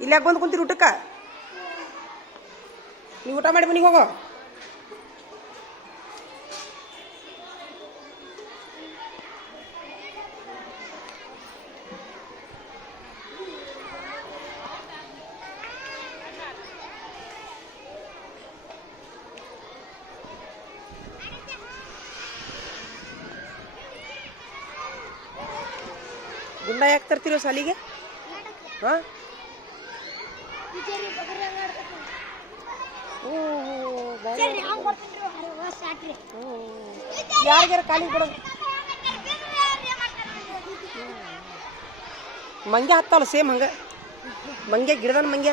ಇಲ್ಲಿ ಯಾಕೆ ಬಂದು ಕುಂತೀರಿ ಊಟಕ್ಕೆ ನೀವು ಊಟ ಮಾಡಿ ಮನೆಗೆ ಹೋಗೋ ಗುಂಡ ಯಾಕೆ ತರ್ತಿರೋ ಸಾಲಿಗೆ ಹಾಂ ಯಾರಿಗಾರ ಖಾಲಿ ಬಿಡೋದು? ಮಂಗ್ಯ ಹತ್ತಾವಲ್ಲ ಸೇಮ್ ಹಂಗೆ. ಮಂಗೆ ಗಿಡದನ ಮಂಗ್ಯ.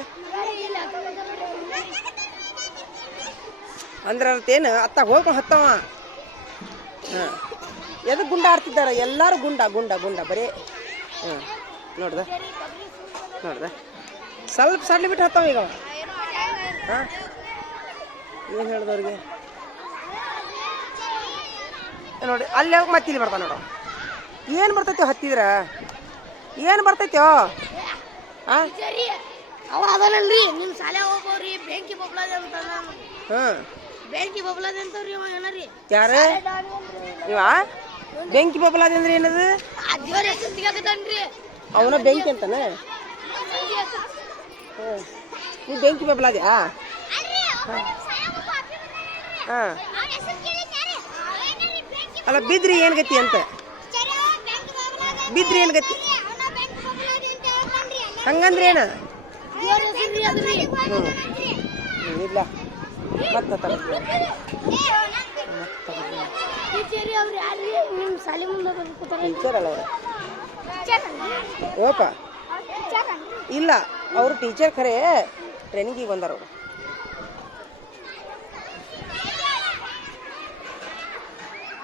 ಅಂದ್ರೆ ಏನು ಅತ್ತ ಹೋಗ್ಕೊಂಡು ಹತ್ತವ. ಹಾಂ ಎದಕ್ಕೆ ಗುಂಡ ಆಡ್ತಿದ್ದಾರ? ಎಲ್ಲರೂ ಗುಂಡ ಗುಂಡ ಗುಂಡ ಬರೀ. ಹಾಂ ನೋಡ್ದ. ನೋಡ್ದ. ಸ್ವಲ್ಪ ಸಡ್ಲಿ ಬಿಟ್ಟು ಹತ್ತವ ಈಗ ಹಾಂ? ಏನು ಹೇಳ್ದವ್ರಿಗೆ. ನೋಡಿ ಅಲ್ಲಿ ಹೋಗಿ ಮತ್ತೆ ಇಲ್ಲಿ ಬರ್ತಾನೆ ನೋಡು. ಏನು ಬರ್ತೈತೋ ಹತ್ತಿದ್ರ? ಏನು ಬರ್ತೈತೋ? ಹಾಂ ಅವ ಅದನಲ್ರಿ ನಿಮ್ಮ ಶಾಲೆ ಹೋಗೋರಿ ಬೆಂಕಿ ಬಬ್ಲದ ಅಂತ ಹಾಂ. ಬೆಂಕಿ ಬಬ್ಲದ ಅಂತವ್ರಿ ಅವ ಏನರಿ? ಯಾರು? ಇವ? ಬೆಂಕಿ ಬಬಲಾದಿ ಅಂದ್ರೆ ಏನದು? ದೇವ್ರ ಹೆಸರು ತೆಗಿಯಾಕತ್ತಾನ್ರಿ ಅವನ ಬೆಂಕಿ ಅಂತಾನೆ? ನೀವು ಬೆಂಕಿ ಬಬಲಾದ್ಯಾ ಹಾಂ. ಅಲ್ಲ, ಬಿದ್ರಿ ಏನು ಗತಿ ಅಂತ? ಬಿದ್ರಿ ಏನು ಗತಿ? ಹಂಗಂದ್ರೆ ಏನು? ಹ್ಞೂ ಇಲ್ಲ ಮತ್ತೆ ಟೀಚರಿ ಇಲ್ಲ, ಅವರು ಟೀಚರ್ ಖರೆ ಟ್ರೈನಿಂಗಿಗೆ ಬಂದಾರ ಅವರು.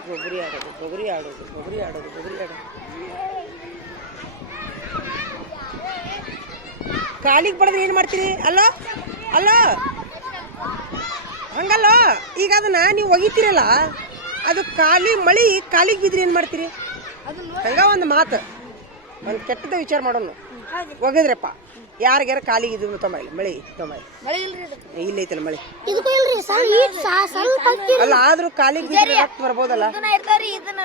ಗೊಬ್ಬರಿ ಆಡೋದು ಬೊಗರಿ ಆಡೋದು ಬೊಗರಿ ಆಡೋದು ಬೊಗರಿ ಆಡೋದು. ಕಾಲಿಗೆ ಬಡದ್ರೆ ಏನು ಮಾಡ್ತೀರಿ? ಅಲ್ಲೋ? ಅಲ್ಲೋ? ಹಂಗಲ್ಲೋ? ಈಗ ಅದನ್ನ ನೀವು ಒಗಿತೀರಲ್ಲ ಅದು ಕಾಲಿ ಮಳಿ ಕಾಲಿಗೆ ಬಿದ್ರೆ ಏನು ಮಾಡ್ತೀರಿ? ಹಂಗ ಒಂದು ಮಾತು. ಒಂದು ಕೆಟ್ಟದ ವಿಚಾರ ಮಾಡೋಣ ಒಗದ್ರಪ್ಪ. ಯಾರಿಗಾರ ಕಾಲಿಗೆ ಇದು ತಮ್ಮ ಮಳಿ ತೊಂಬಲಿ ಮಳೆ. ಇಲ್ರಿ ಇದು? ಇಲ್ಲ ಐತಲ್ಲ ಮಳಿ. ಇದಕ್ಕೂ ಇಲ್ರಿ ಸರ್ ಈ ಸ್ವಲ್ಪ ಅಲ್ಲ ಆದ್ರೂ ಕಾಲಿಗೆ ಬಿದ್ದರೆ ರಕ್ತ ಬರ್ಬೋದಲ್ಲ. ಇದನ್ನ ಇರ್ತಾರಿ ಇದನ್ನ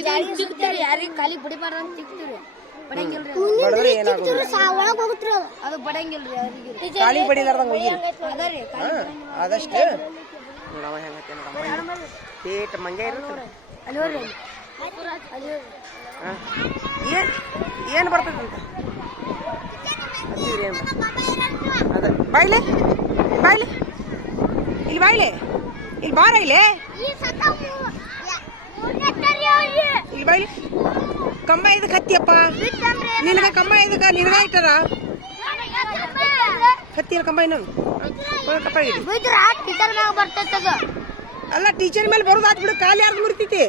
ಇದನ್ನ ತಿಕ್ತೀರಿ ಯಾರಿಗೆ ಖಾಲಿ ಬಡಿಬಾರ್ದು ಅಂತ ತಿಕ್ತೀರಿ ಬಡಂಗಿಲ್ರಿ ಬಡದ್ರೆ ಏನಾಗೋದು? ಒಳಗ್ ಹೋಗುತ್ರಿ ಅದು ಅದು ಬಡಂಗಿಲ್ರಿ ಅವ್ರಿಗೆ. ಕಾಲಿಗೆ ಬಡಿಲಾರ್ದಂಗ ಒಯ್ಯಿರಿ ಅದರಿ ಹಾ ಆದಷ್ಟು. ನೋಡವ ಹೆಂಗತ್ತೆ ನೋಡಮ್ಮ. ಪೇಟ್ ಮಂಗೆ ಇರುತ್ತೆ ಅಲ್ಲಿ ಹೋಗ್ರಿ ಅಲ್ಲಿ ಏನು ಏನು ಬರ್ತದಂತ ಅದ. ಬಾಯ್ಲೆ? ಬಾಯ್ಲೆ? ಇಲ್ಲಿ ಬಾಯ್ಲೆ? ಇಲ್ಲಿ ಬಾರ ಇಲ್ಲಿ? ಇಲ್ಲಿ ಬಾಯ್ಲೆ? ಕಂಬ ಇದಕ್ಕೆ ಹತ್ತಿಯಪ್ಪ? ನಿನಗ ಕಂಬ ಇದಕ್ಕ ನಿನಗ ಇಟ್ಟರ ಹತ್ತಿರ ಕಂಬ ಇನ್ನೊಂದು ಅಲ್ಲ ಟೀಚರ್ ಮೇಲೆ ಬರೋದು ಆತ್ ಬಿಡು. ಕಾಲು ಯಾರ್ದು ಮುರಿತೈತಿ?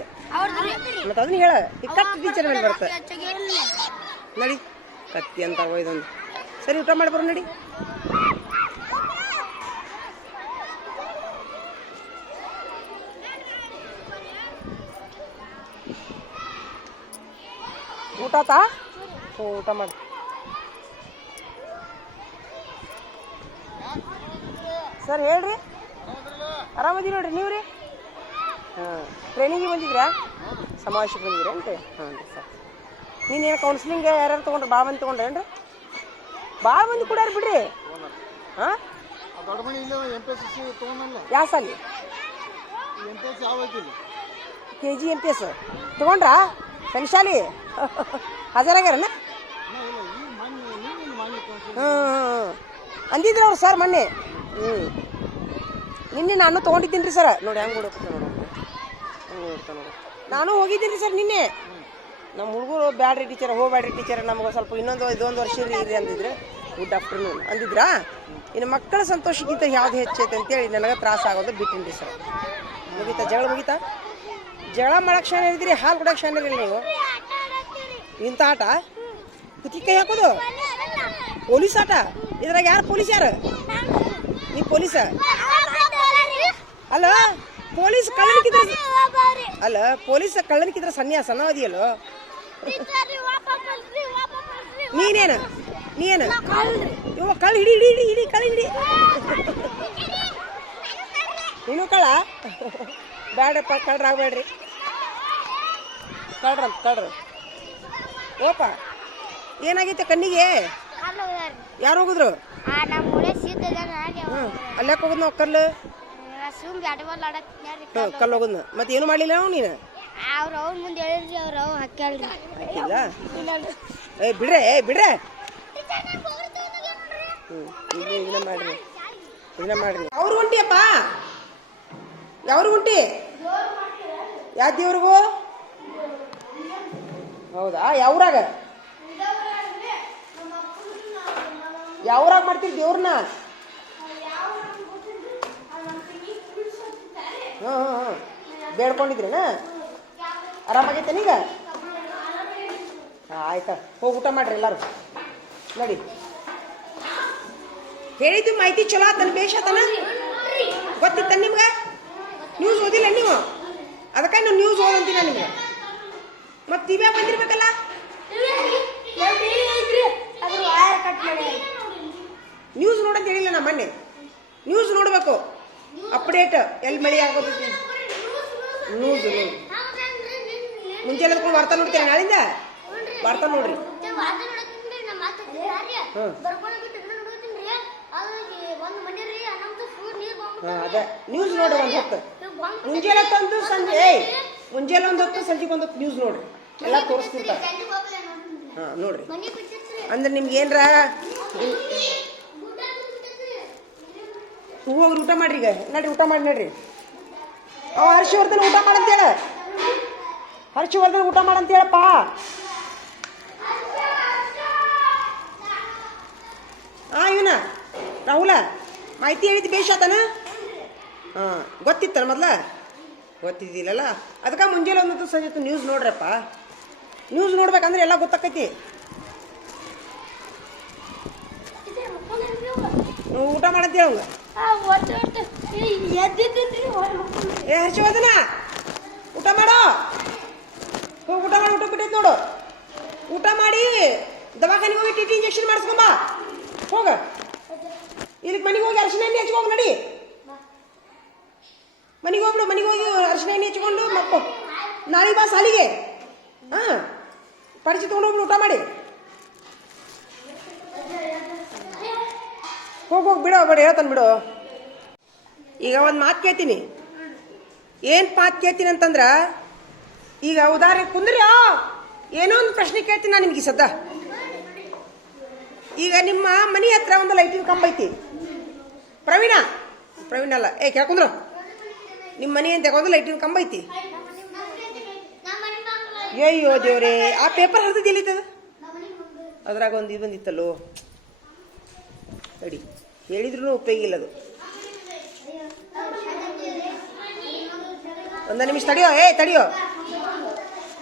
ಮತ್ತೆ ಅದನ್ನ ಹೇಳ. ಕಟ್ ಟೀಚರ್ ಮೇಲೆ ಬರುತ್ತೆ. ನಡಿ. ಕತ್ತಿ ಅಂತ ಒಯ್ದೊಂದು ಸರಿ, ಊಟ ಮಾಡಿ ಬರೋ ನಡಿ. ಊಟ ಆತಾ ಊಟ ಮಾಡಿ. ಸರ್, ಹೇಳ್ರಿ. ಆರಾಮದಿ ನೋಡ್ರಿ ನೀವು ರೀ ಹಾಂ ಟ್ರೈನಿಂಗಿಗೆ ಬಂದಿದ್ರಾ? ಸಮಾವೇಶಕ್ಕೆ ಬಂದಿದ್ರಾ ಅಂತ ಹಾಂ ರೀ ಸರ್ ಏನು ಕೌನ್ಸಿಲಿಂಗ್ ಯಾರ್ಯಾರು ತೊಗೊಂಡ್ರೆ? ಭಾಳ ತೊಗೊಂಡ್ರೇನು ತೊಗೊಂಡ್ರೇನ್ರಿ ಭಾಳ ಮಂದಿ ಕೊಡ್ಯಾರ ಬಿಡ್ರಿ. ಹಾಂ? ಯಾವ ಸಾಲಿ K G M P S ತೊಗೊಂಡ್ರಾ? ಸಣ್ಣ ಶಾಲಿ ಹಾಜರಾಗ್ಯಾರನ ಹ್ಞೂ ಅಂದಿದ್ರು ಅವ್ರು ಸರ್ ಮೊನ್ನೆ. ಹ್ಞೂ ನಿನ್ನೆ ನಾನು ತೊಗೊಂಡಿದ್ದೀನಿ ರೀ ಸರ್. ನೋಡಿ ಹೆಂಗೆ ನೋಡಿ. ನಾನು ಹೋಗಿದ್ದೀನಿ ರೀ ಸರ್ ನಿನ್ನೆ. ನಮ್ಮ ಹುಡುಗರು ಬ್ಯಾಡ್ರಿ ಟೀಚರ್, ಹೋಗ್ಬ್ಯಾಡ್ರಿ ಟೀಚರ್, ನಮ್ಗೆ ಸ್ವಲ್ಪ ಇನ್ನೊಂದು, ಇದೊಂದು ವರ್ಷ ಇರಿ ಅಂದಿದ್ರೆ, ಗುಡ್ ಆಫ್ಟರ್ನೂನ್. ಅಂದಿದ್ರಾ? ಇನ್ನು ಮಕ್ಕಳ ಸಂತೋಷಕ್ಕಿಂತ ಯಾವ್ದು ಹೆಚ್ಚೈತೆ ಅಂತೇಳಿ ನನಗೆ ತ್ರಾಸ ಆಗೋದು ಬಿಟ್ಟಿನಿ ಸರ್. ಮುಗಿತಾ? ಜಗಳ ಮುಗಿತಾ? ಜಗಳ ಮಾಡಕ್ಕೆ ಶಾನೆ ಇದ್ರಿ ಹಾಲು ಕೊಡಕ್ಕೆ ಶಾನೆ ಇರಲಿ ನೀವು. ಇಂಥ ಆಟ? ಕುತ್ತಿ ಕೈ ಹಾಕೋದು? ಪೊಲೀಸ್ ಆಟ? ಇದ್ರಾಗ ಯಾರು ಪೊಲೀಸ್ ಯಾರು? ನೀ ಪೊಲೀಸ? ಅಲ್ಲ, ಪೊಲೀಸ್ ಕಳ್ಳನಿಕ್ಕಿದ್ರೆ ಅಲ್ಲ, ಪೊಲೀಸ್ ಕಳ್ಳನಿಕ್ಕಿದ್ರೆ ಸನ್ಯಾಸನ ಸಣ್ಣವದಿಯಲ್ಲೋ ನೀನೇನು? ನೀನು ಇವ ಕಳ್ಳ ಹಿಡಿ ಹಿಡಿ ಹಿಡಿ ಹಿಡಿ ಕಳ್ಳ ಹಿಡಿ. ನೀನು ಕಳ್ಳ? ಬೇಡಪ್ಪ ಕಳ್ರ ಆಗ್ಬೇಡ್ರಿ. ಕಳ್ರ ಕಳ್ರ. ಓಪ ಏನಾಗೈತೆ ಕಣ್ಣಿಗೆ? ಯಾರು ಹೋಗುದ್ರು? ಅಲ್ಯಾಕೆ ಹೋಗುದ್ ನಾವು ಕಲ್ಲು. ಕಲ್ಲು ಹೋಗುದ್ ಮತ್ತೆ ಏನು ಮಾಡಲಿಲ್ಲ ನೀನು? ಅವ್ರ ಮುಂದೆ ಹೇಳಿದ್ರಿ ಅವ್ರ ಅವ್ ಹಾಕ್ಯಾಳ್ರಿ ಇಲ್ಲ ಏ ಬಿಡ್ರೆ ಏ ಬಿಡ್ರೆ. ಹ್ಞೂ ಇದನ್ನ ಮಾಡ್ರಿ. ಇದನ್ನ ಮಾಡ್ರಿ. ಅವ್ರು ಹೊಂಟಿಯಪ್ಪ ಯಾವ್ರು ಉಂಟಿ ಯಾವ ದೇವ್ರಿಗೂ? ಹೌದಾ? ಯಾವ್ರಾಗ ಯಾವ್ರಾಗ ಮಾಡ್ತೀರಿ ದೇವ್ರನ್ನ? ಹ್ಞೂ ಹ್ಞೂ ಹ್ಞೂ ಬೇಡ್ಕೊಂಡಿದ್ರೇನ? ಆರಾಮಾಗೈತೇನ ಈಗ? ಹಾಂ ಆಯ್ತಾ, ಹೋಗಿ ಊಟ ಮಾಡ್ರಿ ಎಲ್ಲರೂ. ನೋಡಿ. ಹೇಳಿದ್ದು ಮಾಹಿತಿ ಚಲೋ ಆತನ, ಬೇಷ್ ಆತನ? ಗೊತ್ತಿತ್ತ ನಿಮ್ಗೆ? ನ್ಯೂಸ್ ಓದಿಲ್ಲ ನೀವು? ಅದಕ್ಕೆ ನಾನು ನ್ಯೂಸ್ ಓದಂತೀನಿ ನಿಮ್ಗೆ. ಮತ್ತೆ ಇವೇ ಬಂದಿರ್ಬೇಕಲ್ಲ? ನ್ಯೂಸ್ ನೋಡಂತ ಹೇಳಿಲ್ಲ ನಾ ಮೊನ್ನೆ. ನ್ಯೂಸ್ ನೋಡಬೇಕು. ಅಪ್ಡೇಟ್ ಎಲ್ಲಿ ಮಳೆ ಆಗೋದು ನ್ಯೂಸ್ ಮುಂಚೆ ಕೂಡ ವಾರ್ತಾ ನೋಡ್ತೀರಾ ನಾಳಿಂದ? ವಾರ್ತಾ ನೋಡ್ರಿ. ಅದೇ. ನ್ಯೂಸ್ ನೋಡ್ರಿ ಒಂದು ಹೊತ್ತು. ಮುಂಜಾನೆ ತಂದು ಸಂಜೆ ಏಯ್ ಮುಂಜಾನೆ ಒಂದು ಹೊತ್ತು ಸಂಜೆಗೆ ಒಂದು ಹೊತ್ತು ನ್ಯೂಸ್ ನೋಡ್ರಿ ಎಲ್ಲ ತೋರಿಸ್ತಿರ್ತಾರೆ ಹಾಂ ನೋಡ್ರಿ. ಅಂದ್ರೆ ನಿಮ್ಗೆ ಏನರ? ಹೋಗ್ರಿ ಊಟ ಮಾಡ್ರಿ ಈಗ. ನಡ್ರಿ ಊಟ ಮಾಡಿ ನಡ್ರಿ. ಅವ ಹರ್ಷವರ್ಧನ್ ಊಟ ಮಾಡಂತೇಳ ಹರ್ಷವರ್ಧನ್ ಊಟ ಮಾಡಂತೇಳಪ್ಪ ಆ, ಇವನ, ರಾಹುಲ, ಮಾಹಿತಿ ಹೇಳಿದ್ದು ಬೇಷ ಆತನ? ಹಾಂ ಗೊತ್ತಿತ್ತನ ಮೊದ್ಲ? ಗೊತ್ತಿದ್ದಿಲ್ಲಲ್ಲ? ಅದಕ್ಕೆ ಮುಂಜಾನೆ ಒಂದು ಸಂಜೆ ನ್ಯೂಸ್ ನೋಡ್ರಪ್ಪ. ನ್ಯೂಸ್ ನೋಡ್ಬೇಕಂದ್ರೆ ಎಲ್ಲ ಗೊತ್ತಾಕೈತಿ. ಊಟ ಮಾಡಂತ ಹೇಳ. ಏ ಹರ್ಷವರ್ಧನ ಊಟ ಮಾಡೋ. ಹೋಗಿ ಊಟ ಮಾಡಿ, ಊಟ ಬಿಟ್ಟೈತೆ ನೋಡು. ಊಟ ಮಾಡಿ ದವಾಖಾನೆಗೆ ಹೋಗಿ ಟಿ ಟಿ ಇಂಜೆಕ್ಷನ್ ಮಾಡಿಸ್ಕೊಂಬ ಹೋಗ. ಇಲ್ಲಿ ಮನೆಗೆ ಹೋಗಿ ಅರಿಶಿನ ಎಣ್ಣೆ ಹಚ್ಕೋಗಿ ನಡಿ. ಮನೆಗೆ ಹೋಗ್ಬಿಡು, ಮನೆಗೆ ಹೋಗಿ ಅರಿಶಿನ ಎಣ್ಣೆ ಹಚ್ಕೊಂಡು ಮಕ್ಕಳು ನಾಳೆ ಬಾ ಸಾಲಿಗೆ. ಹಾಂ ಪಡಿಸಿ ತೊಗೊಂಡು ಹೋಗ್ಬಿಡು, ಊಟ ಮಾಡಿ. ಹೋಗಿ ಹೋಗಿ, ಬಿಡೋ, ಬೇಡ, ಹೇಳ್ತಾನೆ ಬಿಡು. ಈಗ ಒಂದು ಮಾತು ಕೇಳ್ತೀನಿ. ಏನು ಮಾತು ಕೇಳ್ತೀನಿ ಅಂತಂದ್ರ ಈಗ ಉದಾಹರಣೆ ಕುಂದ್ರಿ ಏನೋ ಒಂದು ಪ್ರಶ್ನೆ ಕೇಳ್ತೀನಿ ನಾನು ನಿಮಗೆ ಸದ್ದ. ಈಗ ನಿಮ್ಮ ಮನೆ ಹತ್ರ ಒಂದು ಲೈಟಿನ ಕಂಬ ಐತಿ. ಪ್ರವೀಣ ಪ್ರವೀಣ ಅಲ್ಲ, ಏ, ಕೇಳ್ಕೊಂಡ್ರು. ನಿಮ್ಮ ಮನೆ ಅಂತ ಒಂದು ಲೈಟಿನ ಕಂಬ ಐತಿ. ಅಯ್ಯೋ ದೇವ್ರೇ, ಆ ಪೇಪರ್ ಹರಿದಿದ್ದು ಎಲ್ಲಿತ್ತದ ಅದ್ರಾಗ ಒಂದು ಇದು ಬಂದಿತ್ತಲ್ಲೋ. ಅಡಿ ಹೇಳಿದ್ರು ಉಪಯೋಗ ಇಲ್ಲ ಅದು. ಒಂದು ನಿಮಿಷ ತಡಿಯೋ, ಏ, ತಡಿಯೋ.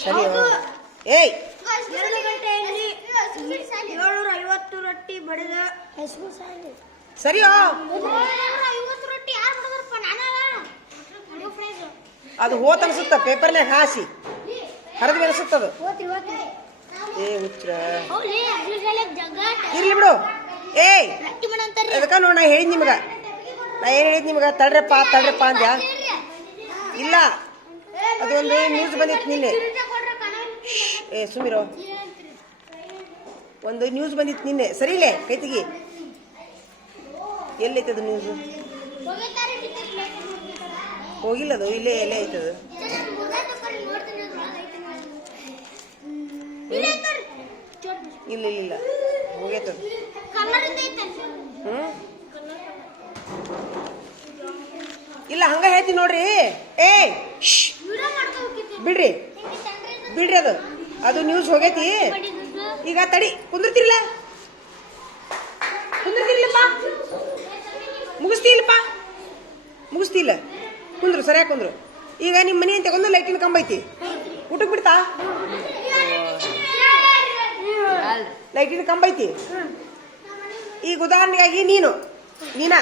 ಸರಿ ಏಯ್! ಏಳ್ನೂರ ಐವತ್ತು ರೊಟ್ಟಿ ಬಡಿದ ಸರಿಯೋ? ಐವತ್ತು ರೊಟ್ಟಿ ಯಾರು ಬಡದ್ರಪ್ಪ ನಾನಲ್ಲ ಅದು ಹೋತ ಅನ್ಸುತ್ತ ಪೇಪರ್ನ್ಯಾಗ ಹಾಸಿ. ಹರಿದ ಅನ್ಸುತ್ತದು ಏ ಜಗ್ಗಾಟ ಇರ್ಲಿ ಬಿಡು. ಏಯ್ ಅದಕ್ಕ ನೋಡ್ ನಾ ಹೇಳಿದ್ ನಿಮ್ಗ. ನಾ ಏನ್ ಹೇಳಿದ್ ನಿಮ್ಗ? ತಡ್ರಪ್ಪ ತಡ್ರಪ್ಪ ಅಂದ್ಯಾ? ಇಲ್ಲ. ಅದೊಂದು ನ್ಯೂಸ್ ಬಂದಿತ್ತು ನಿನ್ನೆ. ಏ, ಸುಮಿರೋ. ಒಂದು ನ್ಯೂಸ್ ಬಂದಿತ್ತು ನಿನ್ನೆ. ಸರಿಲೇ ಕೈ ತೆಗಿ. ಎಲ್ಲೈತೆ ಅದು ನ್ಯೂಸ್ ಹೋಗಿಲ್ಲ ಅದು, ಇಲ್ಲೇ ಎಲ್ಲೇ ಐತದ ಇಲ್ಲ ಇಲ್ಲ ಇಲ್ಲ. ಹೋಗೈತದು ಹ್ಮ್? ಇಲ್ಲ, ಹಂಗ ಹೇಳ್ತೀನಿ ನೋಡ್ರಿ. ಏ ಬಿಡ್ರಿ ಬಿಡ್ರಿ ಅದು. ಅದು ನ್ಯೂಸ್ ಹೋಗೈತಿ? ಈಗ ತಡಿ ಕುಂದಿರ್ತಿರ್ಲ ಕುಂದಿರ್ತಿರ್ಲಪ್ಪ ಮುಗಿಸ್ತಿಲ್ಲಪ್ಪ ಮುಗಿಸ್ತಿಲ್ಲ ಕುಂದ್ರು, ಸರಿಯಾಗಿ ಕುಂದ್ರು. ಈಗ ನಿಮ್ಮ ಮನೆ ಅಂತ ಒಂದು ಲೈಟಿನ ಕಂಬ ಐತಿ. ಊಟಕ್ಕೆ ಬಿಡ್ತಾ? ಲೈಟಿನ ಕಂಬ ಐತಿ. ಈಗ ಉದಾಹರಣೆಗಾಗಿ ನೀನು, ನೀನ,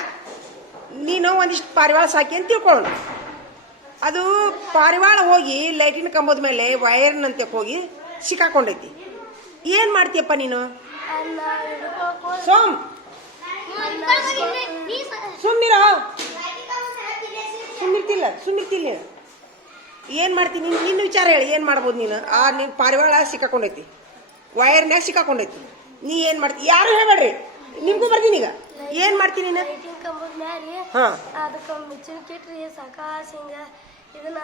ನೀನು ಒಂದಿಷ್ಟು ಪಾರಿವಾಳ ಸಾಕಿ ಅಂತ ತಿಳ್ಕೊಳ್ಳೋಣ. ಅದು ಪಾರಿವಾಳ ಹೋಗಿ ಲೈಟಿನ ಕಂಬದ ಮೇಲೆ ವೈರ್ನಂತೆ ಹೋಗಿ ಸಿಕ್ಕಾಕೊಂಡೈತಿ. ಏನು ಮಾಡ್ತೀಯಪ್ಪ ನೀನು? ಸೋಮ್. ಸುಮ್ಮಿರ ಸುಮ್ಮಿರ್ತಿಲ್ಲ ಸುಮ್ಮಿರ್ತಿಲ್ಲ ನೀನು. ಏನು ಮಾಡ್ತೀನಿ ನೀನು ನಿನ್ನ ವಿಚಾರ ಹೇಳಿ ಏನು ಮಾಡ್ಬೋದು ನೀನು? ಆ ನಿನ್ನ ಪಾರಿವಾಳ ಸಿಕ್ಕಾಕೊಂಡೈತಿ. ವೈರ್ನ್ಯಾಗ ಸಿಕ್ಕಾಕೊಂಡೈತಿ. ನೀ ಏನು ಮಾಡ್ತಿ ಯಾರು ಹೇಳ್ಬೇಡ್ರಿ? ನಿಮಗೂ ಬರ್ತೀನಿ ಈಗ. ಏನು ಮಾಡ್ತೀನಿ ನೀನು? ಹಾಂ.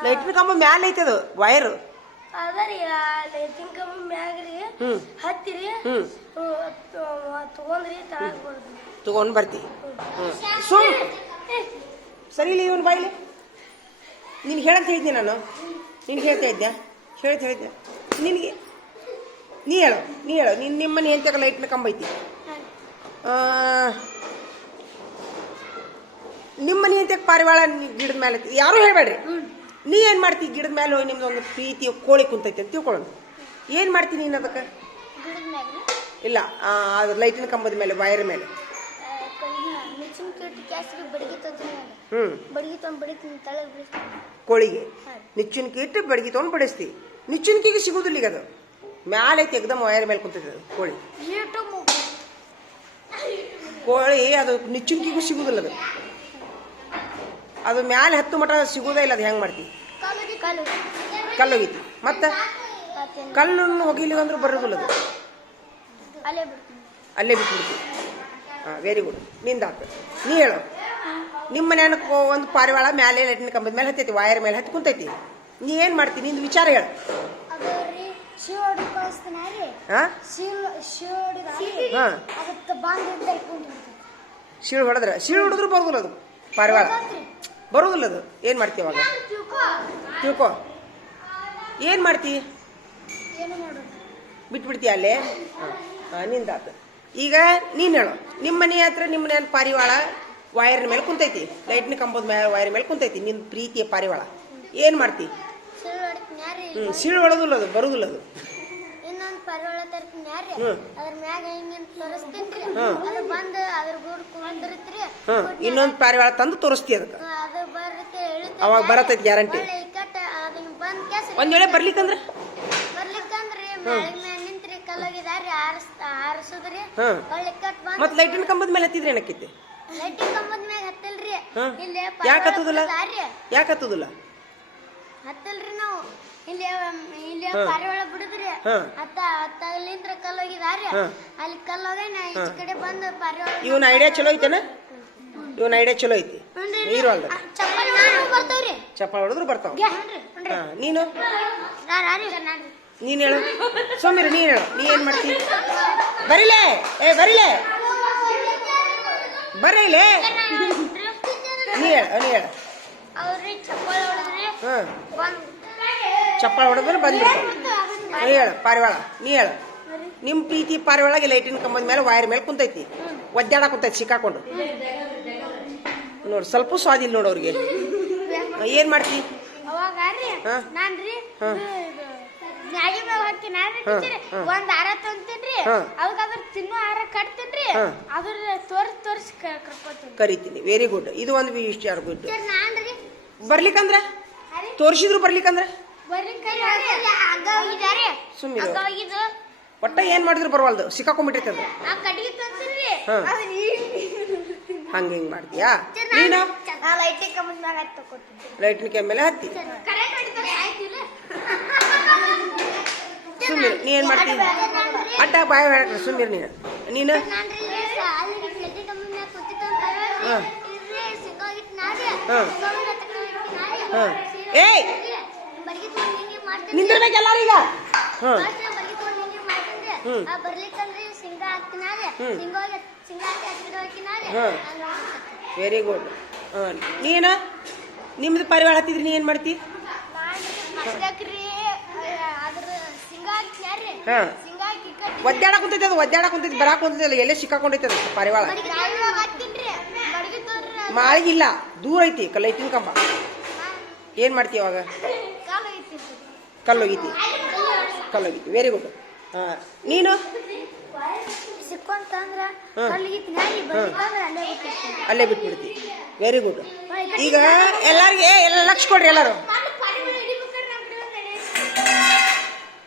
ಲೈಟಿನ ಕಂಬ ಮ್ಯಾಲೆ ಐತೆ ಅದು ವೈರು. ಅದರಿ ಲೈಟಿಂಗ್ ಕಂಬ ಮ್ಯಾಗ್ರಿ ಹತ್ತಿರಿ. ತಗೊಂಡ್ರಿ ತಳಗ್ ಬರ್ದು ತಗೊಂಡ್ ಬರ್ತಿ. ಸುಮ್. ಸರಿ ಇಲ್ಲ ಇವನು ಬಾಯಿಲಿ. ನಿನ್ ಹೇಳಂತ ಹೇಳಿದ್ದೆ ನಾನು. ನಿನ್ಗೆ ಹೇಳ್ತಾ ಇದ್ದೆ ಹೇಳ್ತಾ ಹೇಳಿದ್ದೆ ನಿನಗೆ ನೀ ಹೇಳು ನೀ ಹೇಳು. ನಿನ್ನ ನಿಮ್ಮ ಮನೆ ಎಂತ ಲೈಟ್ನ ಕಂಬ ಐತಿ. ಆ, ನಿಮ್ಮ ಮನೆ ಅಂತ ಪಾರಿವಾಳ ಗಿಡದ ಮೇಲೆ ಯಾರು ಯಾರೂ ಹೇಳ್ಬೇಡ್ರಿ. ನೀ ಏನು ಮಾಡ್ತಿ? ಗಿಡದ ಮೇಲೆ ಹೋಗಿ ನಿಮ್ದು ಒಂದು ಪ್ರೀತಿ ಕೋಳಿ ಕುಂತೈತಿ ಅಂತ ತಿಳ್ಕೊಳ್ಳೋಣ. ಏನು ಮಾಡ್ತೀನಿ ನೀನು ಅದಕ್ಕೆ? ಇಲ್ಲ ಅದು ಲೈಟಿನ ಕಂಬದ ಮೇಲೆ ವೈರ್ ಮೇಲೆ. ಹ್ಞೂ ಕೋಳಿಗೆ. ನಿಚ್ಚಿನ ಇಟ್ಟು ಬಡಗಿ ತೊಗೊಂಡು ಬಡಿಸ್ತಿ. ನಿಚ್ಚುನ್ಕಿಗೆ ಸಿಗೋದಿಲ್ಲ ಈಗ ಅದು. ಮ್ಯಾಲೆ ಐತಿ ಎಕ್ದಮ್ ವೈರ್ ಮೇಲೆ ಕುಂತೈತೆ ಅದು ಕೋಳಿ. ಕೋಳಿ ಅದು ನಿಚ್ಚುನ್ಕಿಗೂ ಸಿಗುದಿಲ್ಲ ಅದು. ಅದು ಮ್ಯಾಲೆ ಹತ್ತು ಮಟ ಸಿಗೋದೇ ಇಲ್ಲ ಅದು ಹೆಂಗೆ ಮಾಡ್ತಿ? ಕಾಲು ಕಾಲು ಕಲ್ಲು ಹೋಗಿತಿ ಮತ್ತೆ? ಕಲ್ಲನ್ನು ಹೋಗಿಲಿ ಅಂದ್ರೆ ಬರೋದಿಲ್ಲ ಅದು. ಅಲ್ಲೇ ಬಿಡ್ತೀನಿ ಅಲ್ಲೇ ಬಿಟ್ಬಿಡ್ತಿ. ಹಾಂ ವೆರಿ ಗುಡ್ನಿಂದ ನೀ ಹೇಳು. ನಿಮ್ಮ ಮನೆಯನ್ನು ಒಂದು ಪಾರಿವಾಳ ಮ್ಯಾಲೆ ಲೈಟಿನ ಕಂಬದ ಮೇಲೆ ಹತ್ತೈತಿ ವಾಯರ್ ಮೇಲೆ ಹತ್ತಿ ಕುಂತೈತಿ. ನೀ ಏನು ಮಾಡ್ತೀನಿ ನಿಂದು ವಿಚಾರ ಹೇಳು. ಶೀಳು ಹೊಡೆದ್ರೆ? ಶೀಳು ಹೊಡೆದ್ರು ಬರೋದಿಲ್ಲ ಅದು ಪಾರಿವಾಳ. ಬರೋದಿಲ್ಲ ಅದು. ಏನು ಮಾಡ್ತಿ ಅವಾಗ? ತಿಳ್ಕೊ ಏನು ಮಾಡ್ತಿ? ಬಿಟ್ಬಿಡ್ತೀಯ ಅಲ್ಲೇ? ಹಾಂ ನಿಂದಾತು ಈಗ ನೀನು ಹೇಳು. ನಿಮ್ಮ ಮನೆ ಹತ್ರ ನಿಮ್ಮ ಮನೆ ಪಾರಿವಾಳ ವೈರ್ನ ಮೇಲೆ ಕುಂತೈತಿ. ಲೈಟ್ನ ಕಂಬದ ಮೇಲೆ ವೈರ್ ಮೇಲೆ ಕುಂತೈತಿ. ನಿಮ್ಮ ಪ್ರೀತಿಯ ಪಾರಿವಾಳ. ಏನು ಮಾಡ್ತಿ? ಹ್ಞೂ ಸಿಳು ಒಳದಿಲ್ಲ ಅದು ಬರೋದಿಲ್ಲ ಅದು. ಇನ್ನೊಂದು ಪರಿವಾಳ ತಂದು ತೋರಿಸ್ತಿ ಅದಕ್ಕೆ. ಅವಾಗ ಬರತೈತಿ ಗ್ಯಾರಂಟಿ. ಒಂದ್ ವೇಳೆ ಬರ್ಲಿಕ್ಕಂದ್ರ? ಮತ್ತು ಲೈಟಿನ ಕಂಬದ ಮೇಲೆ ಹತ್ತಿದ್ರೆ ಹತ್ತಿಲ್ರಿ. ಇಲ್ಲಿ ಯಾಕೆ ಹತ್ತುದಿಲ್ಲ? ಯಾಕೆ ಹತ್ತುದಿಲ್ಲ? ಹತ್ತಲ್ರಿ ನಾವು. ಇಲ್ಲಿ ಇಲ್ಲಿ. ಪಾರಿವಾಳ ಬಿಡುದ್ರಿ. ಅತ್ತ ಅತ್ತಲಿಂತ್ರ ಕಲ್ಲೋಗಿದಾರಿ. ಅಲ್ಲಿ ಕಲ್ಲೋಗ ನಾ ಈ ಕಡೆ ಬಂದು ಪಾರಿವಾಳ ಇವನ ಐಡಿಯಾ ಚಲೋ ಐತೇನ? ಇವನ್ ಐಡಿಯಾ ಚಲೋ ಐತಿ. ನೀರು ಅಲ್ದ ಚಪ್ಪಾಳ ಹೊಡೆದ್ರು ಬರ್ತಾವ. ಹಾ ನೀನು. ನೀನ್ ಹೇಳು. ಸೋಮಿರ ನೀನ್ ಹೇಳು. ನೀ ಏನ್ ಮಾಡ್ತಿ? ಬರಿಲೇ? ಏ ಬರಿಲೇ? ಬರೀಲೇ? ನೀ ಹೇಳು ನೀ ಹೇಳು. ಚಪ್ಪಾಳ ಹೊಡೆದ್ರೆ. ಬಂದ್ಬಿಡ್ತಾವ ನೀ ಹೇಳು ಪಾರಿವಾಳ. ನೀ ಹೇಳು. ನಿಮ್ಮ ಪ್ರೀತಿ ಪಾರಿವಾಳಗೆ ಲೈಟಿನ ಕಂಬದ ಮೇಲೆ ವೈರ್ ಮೇಲೆ ಕುಂತೈತಿ. ಒದ್ದಾಡ ಕುಂತೈತಿ ಸಿಕ್ಕಾಕೊಂಡು ನೋಡ್ರಿ ಸ್ವಲ್ಪ ಸ್ವಾದಿಲ್ಲ ನೋಡು ಅವ್ರಿಗೆ. ಏನ್ ಮಾಡ್ತಿ? ಅವಾಗ. ಮ್ಯಾಗಿ ಮ್ಯಾಗ ಹಾಕ್ತೀನಿ ನಾನ್ರಿ ಹಾ, ಟೀಚರ್ ಹಾ. ಒಂದ್ ತಂತೀನ್ರಿ ಹಾ. ಅದಕ್ಕೆ ಅದ್ರ ತಿನ್ನೋ ಆರ ಕಟ್ತೀನಿ. ಅದ್ರ ತೋರ್ಸ್ ತೋರ್ಸ್ ಕರ್ಕೋತೀನಿ. ಕರಿತೀನಿ. ವೆರಿ ಗುಡ್ ಇದು ಒಂದು ವಿಷಯ ಗುಡ್ ಟೀಚರ್ ನಾನ್ರಿ ಬರ್ಲಿಕ್ಕಂದ್ರ? ತೋರಿಸಿದ್ರು ಬರ್ಲಿಕ್ಕಂದ್ರ? ಬರ್ಲಿಕ್ಕೆ ಒಟ್ಟ ಏನ್ ಮಾಡಿದ್ರು ಹಾ. ಅದನ್ನ ಹಂಗ ಹಿಂಗ್ ಮಾಡ್ತೀಯಾ? ನೀನು? ಲೈಟಿನ ಕೈ ಮೇಲೆ ಹತ್ತಿ ಸುಮೀರ್ ನೀ ಏನ್ ಮಾಡ್ತಿ? ಅಡ್ಡ ಬಾಯ ಹೇಳಕ್ರೆ ಸುಮ್ಮನೆ ನೀನು. ನೀನು? ಹಾಂ. ಹಾಂ. ಹಾಂ ಹಾ. ಹಾ. ಹಾ. ಏಯ್! ಮಾಡ್ತೀನಿ. ನಿಂದಿರ್ಬೇಕು ಎಲ್ಲಾರೀಗ ಹ್ಮ್ ಬರ್ಗಿ ತಗೊಂಡ್ ಹಿಂಗೆ ಮಾಡ್ತೀನಿ ಹ್ಮ್. ಆ ಬರ್ಲಿಕ್ಕಂದ್ರೆ ಸಿಂಗ ಹಾಕ್ತಿನಾರಿ ಹ್ಮ್. ಸಿಂಗ ಹೋಗಿ ಸಿಂಗ ಹಾಕಿ ಹಚ್ಚಿದ ಹಾಕಿನಾರಿ ಹ್ಮ್. ವೆರಿ ಗುಡ್ ನೀನು? ನಿಮ್ದು ಪರಿವಾರ ಹತ್ತಿದ್ರಿ ನೀ ಏನು ಮಾಡ್ತಿ? ಮಸ್ತಾಕ್ರಿ ಅದ್ರ ಸಿಂಗ ಹಾಕ್ತಿನಾರಿ ಹಾ. ಸಿಂಗ ಹಾಕಿ ಕಟ್ಟಿ ಒದ್ದಾಡ ಕುಂತೈತಿ ಅದು ಒದ್ದಾಡ ಕುಂತೈತಿ ಬರಾಕ್ ಕುಂತೈತಿ ಎಲ್ಲೇ ಸಿಕ್ಕಾಕೊಂಡೈತಿ ಅದು ಪಾರಿವಾಳ? ಮಾಳಿಗಿಲ್ಲ ದೂರ ಐತಿ ಕಲ್ಲೈತಿನ ಕಂಬ ಏನ್ ಮಾಡ್ತಿ ಅವಾಗ? ಕಲ್ಲೋಗೈತಿ ಕಲ್ಲೋಗೈತಿ ವೆರಿ ಗುಡ್ ಹಾ ನೀನು? ಅಲ್ಲೇ ಬಿಟ್ಬಿಡ್ತಿ. ವೆರಿ ಗುಡ್ ಈಗ ಎಲ್ಲರಿಗೆ ಎಲ್ಲ ಲಕ್ಷ ಕೊಡ್ರಿ ಎಲ್ಲರೂ.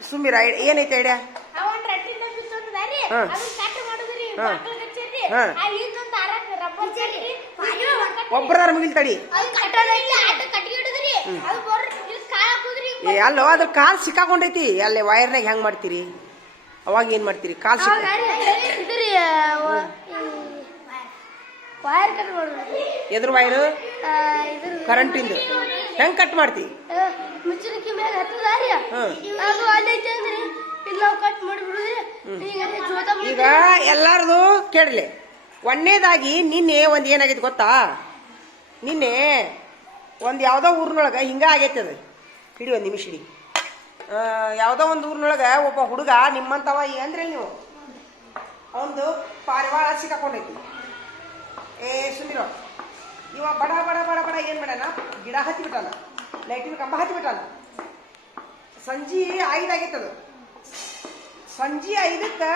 ಸುಮ್ಮಿರ ಏನೈತೆ ಐಡಿಯಾ? ಒಬ್ಬರ ಹಾ. ಹಾ. ಒಬ್ಬರದಾರ ಮುಗಿಲ್ ತಡಿ. ಏ ಅಲ್ಲೋ ಅದ್ರ ಕಾಲ್ ಸಿಕ್ಕಾಕೊಂಡೈತಿ. ಅಲ್ಲಿ ವೈರ್ನಾಗ ಹೆಂಗ್ ಮಾಡ್ತೀರಿ? ಅವಾಗ ಏನ್ ಮಾಡ್ತೀರಿ? ಕಾಲ್ ಸಿಕ್ಕ ಇಂದ ಎದ್ರ ವೈರ್ ಕರೆಂಟಿಂದು ಹೆಂಗ್ ಕಟ್ ಮಾಡ್ತಿ? ಮುಚ್ಚಲಿಕ್ಕೆ ಮ್ಯಾಗ ಹತ್ತದಾರಿ ಅದು ಅಲ್ಲೈತೆ ಅಂದ್ರೆ ಇಲ್ಲ ಕಟ್ ಮಾಡಿಬಿಡುದ್ರಿ. ಈಗ ಎಲ್ಲಾರದು ಕೇಳಲಿ ಒಂದೇದಾಗಿ ನಿನ್ನೆ ಒಂದು ಏನಾಗೈತಿ ಗೊತ್ತಾ? ನಿನ್ನೆ ಒಂದು ಯಾವುದೋ ಊರಿನೊಳಗೆ ಹಿಂಗ ಆಗೈತೆ ಅದು. ಹಿಡಿ ಒಂದು ನಿಮಿಷ ಹಿಡಿ. ಯಾವುದೋ ಒಂದು ಊರಿನೊಳಗೆ ಒಬ್ಬ ಹುಡುಗ ನಿಮ್ಮಂತವ ಅಂದ್ರೆ ನೀವು? ಅವನದು ಪಾರಿವಾಳ ಸಿಕ್ಕಾಕೊಂಡೈತಿ. ಏ ಸುಮಿರೋ ಇವ ಬಡ ಬಡ ಬಡ ಬಡ ಏನು ಮಾಡ್ಯಾನ? ಗಿಡ ಹತ್ತಿ ಬಿಟ್ಟಾನ ಲೈಟಿನ ಕಂಬ ಹತ್ತಿ ಬಿಟ್ಟಾನ ಸಂಜೆ ಐದಾಗಿತ್ತದು ಸಂಜೆ ಐದಕ್ಕೆ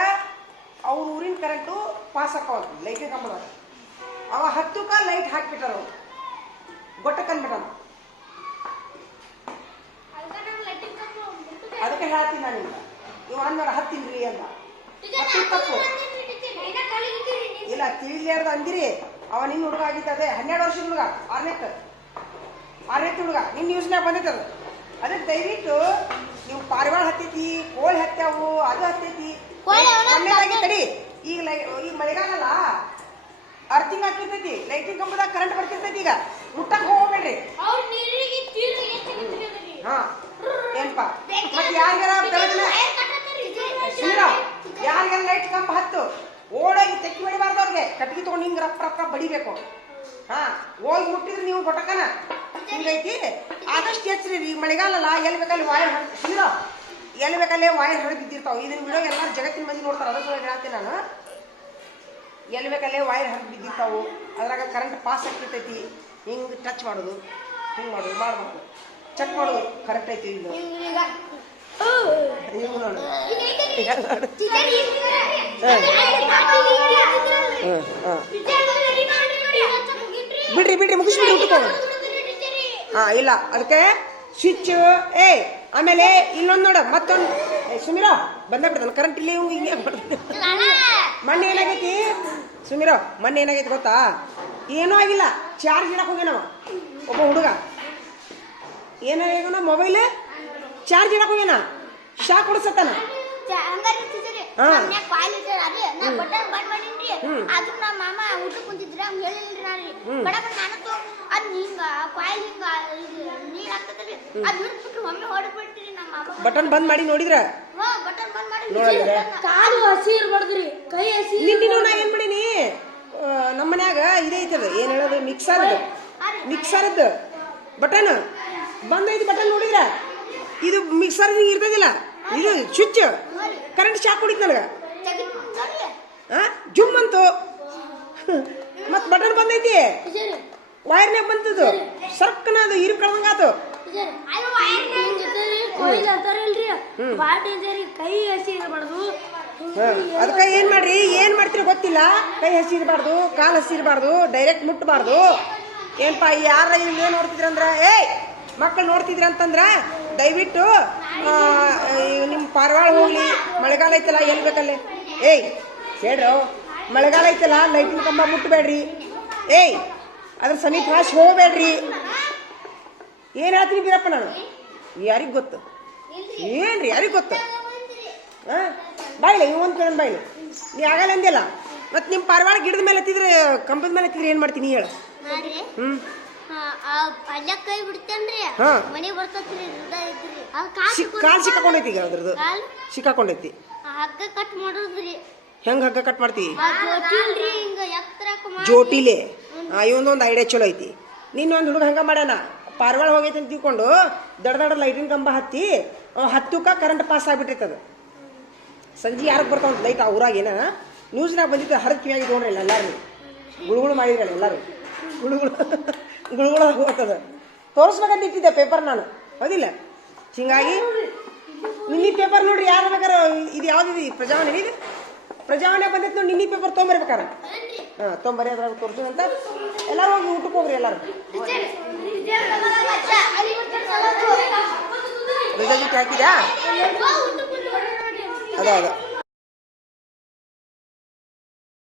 ಅವ್ರ ಊರಿನ ಕರೆಂಟು ಪಾಸ್ ಹಾಕೋದು ಲೈಟಿನ ಕಂಬದಾಗ. ಅವ ಹತ್ತುಕ ಲೈಟ್ ಹಾಕಿಬಿಟ್ಟಲ್ಲ ಅವ್ರು. ಗೊಟ್ಟಕ್ಕೆ ಅದಕ್ಕೆ ಹೇಳ್ತೀನಿ ನಾನು ಇವ ಅಂದ್ರೆ ಹತ್ತಿಲ್ರಿ ಅಂತ ತಪ್ಪು ಇಲ್ಲ ತಿಳಿಲಾರ್ದ ಅಂದಿರಿ. ಅವ ನಿನ್ನ ಹುಡುಗ ಆಗಿತ್ತದೆ ಹನ್ನೆರಡು ವರ್ಷದ ಹುಡುಗ ಆರನೇತ್ ಆರನೇತ್ ಹುಡುಗ. ನಿನ್ನ ನ್ಯೂಸ್ನಾಗ ಬಂದೈತೆ ಅದು. ಅದಕ್ಕೆ ದಯವಿಟ್ಟು ನೀವು ಪಾರಿವಾಳ ಹತ್ತೈತಿ ಕೋಳಿ ಹತ್ತಾವು ಅದು ಹತ್ತೈತಿ. ತಡಿ. ಈಗ ಲೈ ಈಗ ಮಳೆಗಾಲಲ್ಲ ಅರ್ತಿಂಗ್ ಹಾಕಿರ್ತೈತಿ ಲೈಟಿಂಗ್ ಕಂಬದಾಗ ಕರೆಂಟ್ ಬರ್ತಿರ್ತೈತಿ ಈಗ. ಮುಟ್ಟಕ್ಕೆ ಹೋಗ್ಬೇಡ್ರಿ. ಹಾ. ಏನ್ಪಾ ಮತ್ತೆ ಯಾರಿಗಾರ ಬೆಳಗಿನ ಸುಮ್ರ ಯಾರಿಗಾರ ಲೈಟ್ ಕಂಬ ಹತ್ತು? ಓಡೋಗಿ ತೆಕ್ಕಿ ಬಡಿಬಾರ್ದು ಅವ್ರಿಗೆ. ಕಟ್ಟಿಗೆ ತಗೊಂಡು ಹಿಂಗೆ ರಪ್ಪ ರಪ್ಪ ಬಡಿಬೇಕು. ಹಾ ಹೋಗಿ ಮುಟ್ಟಿದ್ರೆ ನೀವು ಗೊಟಕನ ಹಿಂಗೈತಿ? ಆದಷ್ಟು ಹೆಚ್ಚ್ರಿ ಈಗ ಮಳೆಗಾಲಲ್ಲ ಎಲ್ಲಿ ಬೇಕಲ್ಲಿ ವಾಯರ್ ಸುಮ್ರ ಎಲ್ಲಿ ಬೇಕಲ್ಲೇ ವಾಯರ್ ಹರಿದು ಬಿದ್ದಿರ್ತಾವ ಇದನ್ನ ವಿಡಿಯೋ ಎಲ್ಲ ಜಗತ್ತಿನ ಮಂದಿ ನೋಡ್ತಾರೆ ಅದಕ್ಕೆ ಹೇಳ್ತೀನಿ ನಾನು. ಎಲ್ಲಿ ಬೇಕಲ್ಲೇ ವಾಯರ್ ಹರಿದು ಬಿದ್ದಿರ್ತಾವು ಅದ್ರಾಗ ಕರೆಂಟ್ ಪಾಸ್ ಆಗ್ತಿರ್ತೈತಿ. ಹಿಂಗೆ ಟಚ್ ಮಾಡೋದು ಹಿಂಗೆ ಮಾಡೋದು ಮಾಡ್ಬೇಕು. ಚೆಕ್ ಮಾಡೋದು ಕರೆಕ್ಟ್ ಐತಿ ಇದು. ಹಿಂಗ್ ಹಿಂಗ್. ಬಿಡ್ರಿ ಬಿಡ್ರಿ ಮುಗಿಸ್ಬಿಡಿ ಊಟಕ್ಕೆ ಹಾ ಇಲ್ಲ. ಅದಕ್ಕೆ ಸ್ವಿಚ್ ಏ ಆಮೇಲೆ ಇಲ್ಲೊಂದು ನೋಡು ಮತ್ತೊಂದು. ಸುಮಿರಾ ಬಂದ ಬಿಡ್ತಾನೆ ಕರೆಂಟ್ ಇಲ್ಲಿ ಹಿಂಗೆ. ಮೊನ್ನೆ ಏನಾಗೈತಿ? ಸುಮಿರೋ ಮಣ್ಣು ಏನಾಗೈತಿ ಗೊತ್ತಾ? ಏನೂ ಆಗಿಲ್ಲ. ಚಾರ್ಜ್ ಇಡಕ್ ನಾವು ಒಬ್ಬ ಹುಡುಗ. ಏನಾಗ್ಯಾನ ಮೊಬೈಲ್ ಚಾರ್ಜ್ ಇಡಕ್ ಹೋಗ್ಯಾನ? ಶಾಕ್ ಹೊಡ್ಸತ್ತಾನ. ಬಟನ್ ಬಂದ್ ಇದು ಮಾಡಿ ನೋಡಿದ್ರ? ಹಾ ಬಟನ್ ಬಂದ್ ಮಾಡಿ ನೋಡಿದ್ರೆ? ಕಾಲು ಹಸಿ ಇರ್ಬಾರ್ದ್ರಿ. ಕೈ ಹಸಿ ನಿನ್ನೆ ನಾ ಏನ್ ಮಾಡೀನಿ? ನಮ್ಮನ್ಯಾಗ ನಮ್ಮ ಮನ್ಯಾಗ ಇದೈತದ ಏನ್ ಹೇಳೋದು? ಮಿಕ್ಸರ್ ಮಿಕ್ಸರ್ದು ಬಟನ್? ಬಂದೈತಿ ಬಟನ್ ನೋಡಿದ್ರ? ಇದು ಮಿಕ್ಸರ್ ಇರ್ತದಿಲ್ಲ, ಇದು ಸ್ವಿಚ್ ಕರೆಂಟ್ ಶಾಕ್ ಹೊಡಿತ್ ನನಗೆ. ಜುಮ್ ಅಂತು. ಮತ್ ಬಟನ್ ಬಂದೈತಿ? ವೈರ್ನ್ಯಾಗ ಬಂತದು. ಸರ್ಕನ ಅದು ಇರು ಕಳ್ದಂಗಾತು ಅದಕ್ಕ ಏನ್ ಮಾಡ್ರಿ? ಏನ್ ಮಾಡ್ತೀರಿ ಗೊತ್ತಿಲ್ಲ. ಕೈ ಹಸಿ ಇರಬಾರ್ದು, ಕಾಲ್ ಹಸಿ ಇರಬಾರ್ದು ಡೈರೆಕ್ಟ್ ಮುಟ್ಟಬಾರ್ದು ಏನ್ಪಾ ಯಾರ ಏನ್ ನೋಡ್ತಿದ್ರಂದ್ರ? ಏಯ್! ಮಕ್ಕಳು ನೋಡ್ತಿದ್ರ ಅಂತಂದ್ರ ದಯವಿಟ್ಟು ನಿಮ್ಮ ಪಾರಿವಾಳ ಹೋಗ್ಲಿ ಮಳೆಗಾಲ ಐತಲ್ಲ ಎಲ್ಲಿ ಬೇಕಲ್ಲೇ? ಏಯ್ ಹೇಳ್ರು ಮಳೆಗಾಲ ಐತಲ್ಲ ಲೈಟಿನ ಕಂಬ ಮುಟ್ಟಬೇಡ್ರಿ ಏಯ್ ಅದ್ರ ಸಮೀಪ ಹಾಸಿ ಹೋಗ್ಬೇಡ್ರಿ. ಏನ್ ಹೇಳ್ತೀನಿ ಬೀರಪ್ಪ ನಾನು? ಯಾರಿಗೆ ಗೊತ್ತು? ಏನ್ರಿ ಯಾರಿಗೆ ಗೊತ್ತು? ಹಾಂ ಬಾಯ್ಲೆ ಇವ್ ಕಡೆ ಬಾಯ್ಲೆ. ನೀ ಆಗಲ್ಲ ಅಂದಿಲ್ಲ ಮತ್ತೆ ನಿಮ್ಮ ಪಾರ್ವಾಳ ಗಿಡದ ಮೇಲೆ ಹತ್ತಿದ್ರೆ ಕಂಬದ ಮೇಲೆ ಹತ್ತಿದ್ರೆ ಏನು ಮಾಡ್ತೀನಿ ಹೇಳು. ಹ್ಞೂ ಅಲ್ಲ ಕೈ ಬಿಡ್ತೇನ್ರಿ ಹಾ. ಮನೆ ಬರ್ತೈತ್ರಿ ಇರ್ದ ಐತ್ರಿ ಅದ್ ಕಾಲ್ ಸಿಕ್ ಕಾಲು ಸಿಕ್ಕಾಕೊಂಡೈತಿ ಈಗ ಅದ್ರದ್ದು. ಕಾಲ್? ಸಿಕ್ಕಾಕೊಂಡೈತಿ. ಹಗ್ಗ ಕಟ್ ಮಾಡೋದ್ರಿ. ಹೆಂಗ್ ಹಗ್ಗ ಕಟ್ ಮಾಡ್ತೀವಿ ಆ ಜೋಟಿಲ್ರಿ ಹಿಂಗ ಮಾಡಿ ಜೋಟಿಲೆ ಇವೊಂದೊಂದು ಐಡಿಯಾ ಚಲೋ ಐತಿ. ನಿನ್ನೊಂದು ಹುಡುಗ ಹಂಗ ಮಾಡ್ಯಾನ. ಪಾರ್ವಾಳ ಹೋಗೈತಿ ಅಂತ ತಿಳ್ಕೊಂಡು ದಡ ದಡ ಲೈಟಿನ ಕಂಬ ಹತ್ತಿ ಅವ್ ಹತ್ತುಕ ಕರೆಂಟ್ ಪಾಸ್ ಆಗ್ಬಿಟ್ಟೈತೆ ಅದು ಸಂಜೆ ಯಾರಿಗೆ ಬರ್ತಾವಂತ ಲೈಟ್ ಆ ಊರಾಗ ಏನ? ನ್ಯೂಸ್ನಾಗ ಬಂದಿತ್ತು ಹರಿದ ಕಿವಿಯಾಗಿ ತೊಗೊಂಡ್ರಲ್ಲ ಎಲ್ಲಾರು ಗುಳುಗುಳು ಮಾಡಿದ್ರಲ್ಲ ಎಲ್ಲಾರು. ಗುಳುಗುಳು. ಗುಳುಗುಳು ಹೋಗ್ತದ. ತೋರಿಸ್ಬೇಕಂತ ಇಟ್ಟಿದ್ದೆ ಪೇಪರ್ ನಾನು. ಹೌದಿಲ್ಲ? ಹಿಂಗಾಗಿ ನಿನ್ನೆ ಪೇಪರ್ ನೋಡ್ರಿ ಯಾರು ಬೇಕಾರೆ ಇದು ಯಾವ್ದಿದೆ ಪ್ರಜಾವಾಣಿ ಇದು? ಪ್ರಜಾವಾಣಿ ಬಂದೈತೆ ನೋಡಿ ನಿನ್ನೆ ಪೇಪರ್ ತೊಗೊಂಬರ್ಬೇಕಾರ? ಹಾಂ ತೊಗೊಂಬರಿ ಅದ್ರಾಗ ಅಂತ. ಎಲ್ಲರೂ ಹೋಗಿ ಊಟಕ್ಕೆ ಹೋಗ್ರಿ ಎಲ್ಲರೂ. ರಿಸಲ್ಟ್ ಹಾಕಿದ್ಯಾ? ಅದ ಅದ